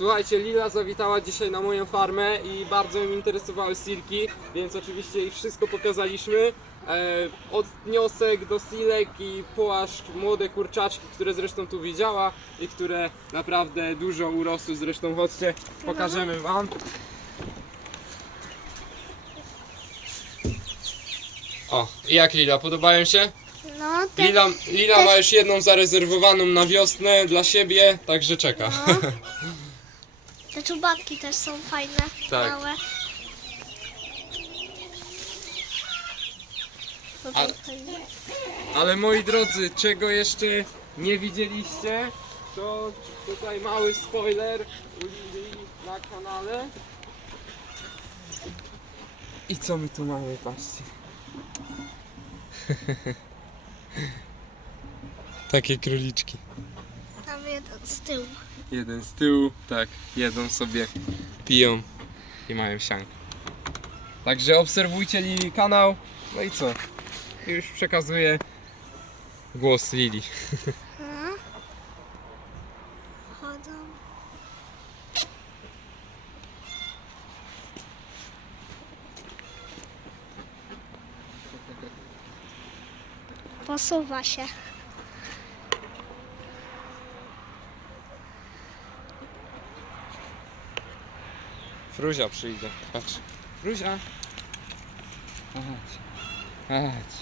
Słuchajcie, Lila zawitała dzisiaj na moją farmę i bardzo ją interesowały silki, więc oczywiście jej wszystko pokazaliśmy. E, od niosek do silek i połaszcz młode kurczaczki, które zresztą tu widziała i które naprawdę dużo urosły. Zresztą chodźcie, pokażemy wam. O, i jak Lila, podobają się? No, te, Lila, Lila ma już jedną zarezerwowaną na wiosnę dla siebie, także czeka. te czubaki też są fajne, Tak. małe. To A- Ale moi drodzy, czego jeszcze nie widzieliście, to tutaj mały spoiler u Lili na kanale. I co my tu mamy, patrzcie. Takie króliczki. Tam jeden z tyłu. Jeden z tyłu, tak, jedzą sobie, piją i mają siankę. Także obserwujcie Lili kanał. No i co? Już przekazuję głos Lili. Posuwa się. Fruzia przyjdzie, patrz. Fruzia. Chodź. Chodź.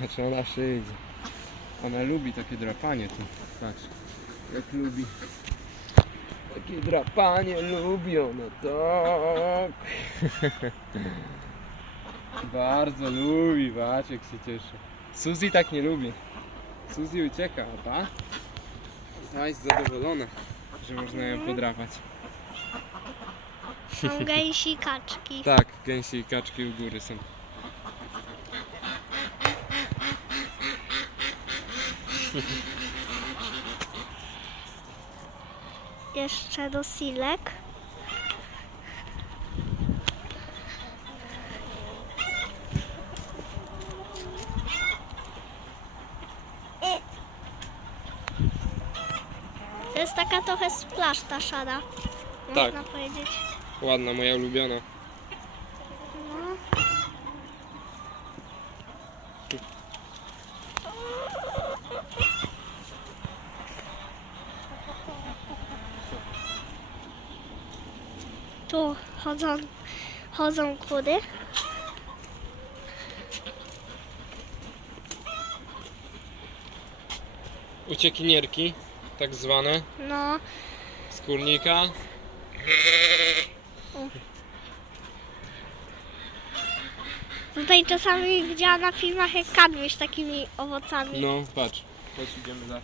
Patrz, ona przyjdzie. Ona lubi takie drapanie tu. Patrz. Jak lubi. Takie drapanie lubi ona, tak. Bardzo lubi, patrz jak się cieszy. Suzy tak nie lubi. Suzy ucieka, a ta? Ta jest zadowolona, że można ją podrapać. Są gęsi kaczki. Tak, gęsi i kaczki u góry są. Jeszcze do silek. To jest taka trochę splaszta szara. Tak. Można powiedzieć. Ładna, moja ulubiona. Tu chodzą, chodzą kury. Uciekinierki, tak zwane, No, z kurnika. Tutaj czasami widziałam na filmach jak kadmisz takimi owocami. No, patrz. Chodź, idziemy za.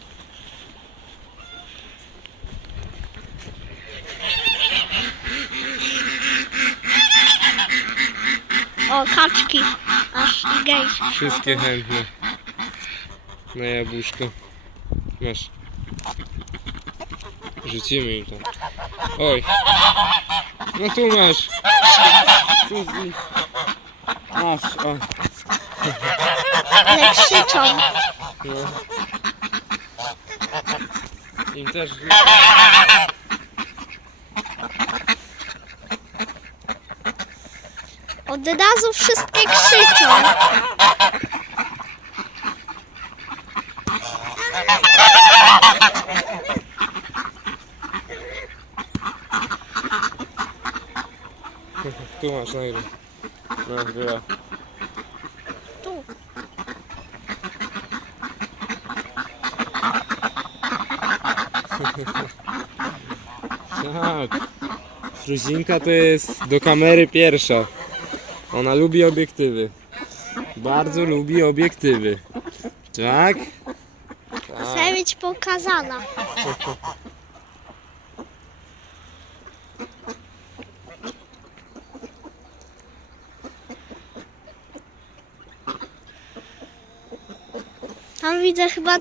O, kaczki. Aż gęsi. Wszystkie chętne. Na jabłuszko. Masz. Rzucimy im to. Oj. No tu masz. Suzy. Masz, o. Ale krzyczą. No. Im też Od razu wszystkie krzyczą. Tu masz nagrę. No, była. Tu. Tak. Fruzinka to jest do kamery pierwsza. Ona lubi obiektywy. Bardzo lubi obiektywy. Tak? Chcę być pokazana. Widzę chyba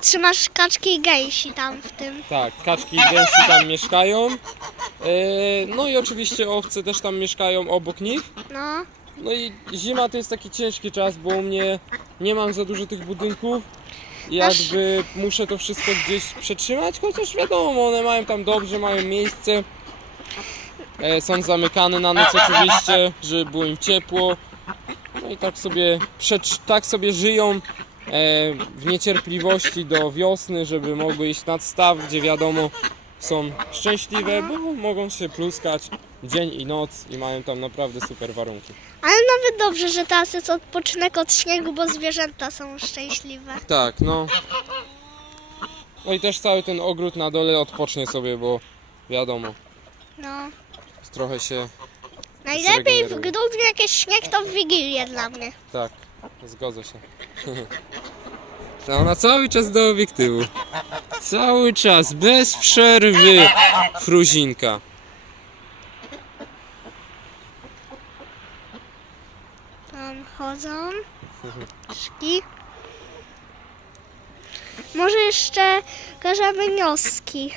trzymasz kaczki i gęsi tam w tym. Tak, kaczki i gęsi tam mieszkają. E, No i oczywiście owce też tam mieszkają obok nich. No, No i zima to jest taki ciężki czas, bo u mnie nie mam za dużo tych budynków. jakby muszę to wszystko gdzieś przetrzymać, chociaż wiadomo, one mają tam dobrze, mają miejsce. E, są zamykane na noc oczywiście, żeby było im ciepło. No i tak sobie, tak sobie żyją w niecierpliwości do wiosny, żeby mogły iść nad staw, gdzie wiadomo są szczęśliwe, bo mogą się pluskać dzień i noc i mają tam naprawdę super warunki. Ale nawet dobrze, że teraz jest odpoczynek od śniegu, bo zwierzęta są szczęśliwe. Tak, no. No i też cały ten ogród na dole odpocznie sobie, bo wiadomo, No. trochę się. Najlepiej w grudniu jakieś śnieg to w Wigilię dla mnie. Tak, zgodzę się. To ona cały czas do obiektywu. Cały czas, bez przerwy. Fruzinka. Tam chodzą. Szki. Może jeszcze każemy nioski.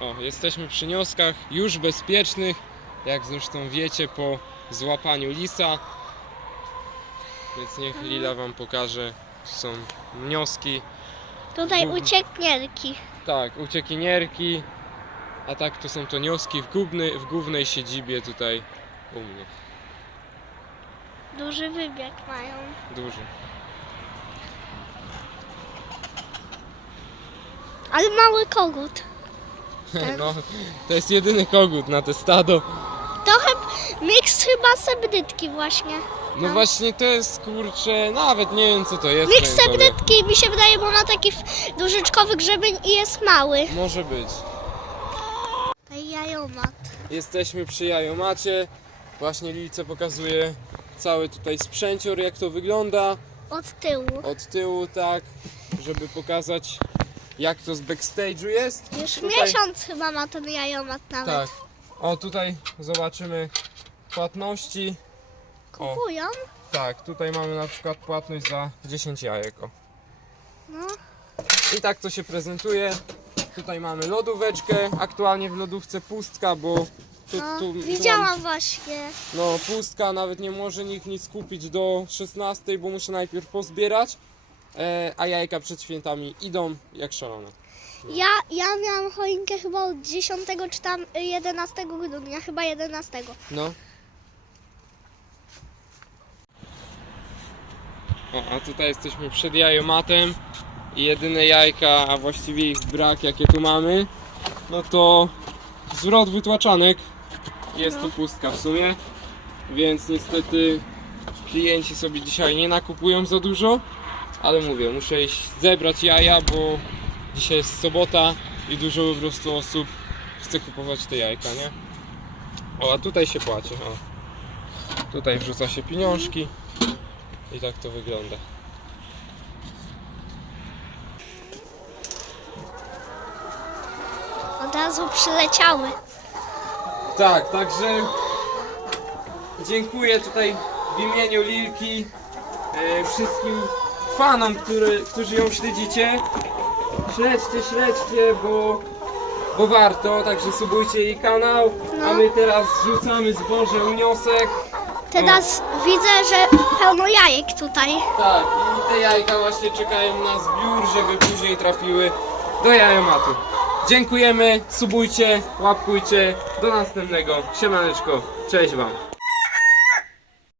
O, jesteśmy przy nioskach, już bezpiecznych, jak zresztą wiecie po złapaniu lisa. Więc niech Lila wam pokaże, są wnioski. Tutaj Gówno. ucieknierki. Tak, uciekinierki, a tak to są to nioski w, głównej, w głównej siedzibie tutaj u mnie. Duży wybieg mają. Duży. Ale mały kogut. No, to jest jedyny kogut na te stado. Trochę miks chyba sebdytki właśnie. No właśnie to jest kurczę, nawet nie wiem co to jest. Miks powiem mi się wydaje, bo ma taki f- dużyczkowy grzebień i jest mały. Może być. Ej, jajomat. Jesteśmy przy jajomacie. Właśnie Lilce pokazuje cały tutaj sprzęcior, jak to wygląda. Od tyłu. Od tyłu, tak, żeby pokazać jak to z backstage'u jest. Już Tutaj- miesiąc chyba ma ten jajomat nawet. Tak. O, tutaj zobaczymy płatności. Kupują? tak, tutaj mamy na przykład płatność za 10 jajek. O. No. I tak to się prezentuje. Tutaj mamy lodóweczkę. Aktualnie w lodówce pustka, bo tu, no. tu, tu Widziałam właśnie. No, pustka, nawet nie może nikt nic kupić do 16, bo muszę najpierw pozbierać. E, a jajka przed świętami idą jak szalone. Ja, ja miałam choinkę chyba od 10 czy tam y, 11 grudnia, chyba 11. No. O, a tutaj jesteśmy przed jajomatem i jedyne jajka, a właściwie ich brak jakie tu mamy, no to zwrot wytłaczanek. Jest tu pustka w sumie, więc niestety klienci sobie dzisiaj nie nakupują za dużo, ale mówię, muszę iść zebrać jaja, bo dzisiaj jest sobota i dużo po prostu osób chce kupować te jajka, nie? O, a tutaj się płaci. O. Tutaj wrzuca się pieniążki i tak to wygląda. Od razu przyleciały. Tak, także dziękuję tutaj w imieniu Lilki e, wszystkim fanom, który, którzy ją śledzicie. Śledźcie, śledźcie, bo, bo warto, także subujcie jej kanał. A No. my teraz rzucamy zboże uniosek. Teraz widzę, że pełno jajek tutaj. Tak, i te jajka właśnie czekają na zbiór, żeby później trafiły do jajomatu. Dziękujemy, subujcie, łapkujcie. Do następnego. Siemaneczko, cześć wam.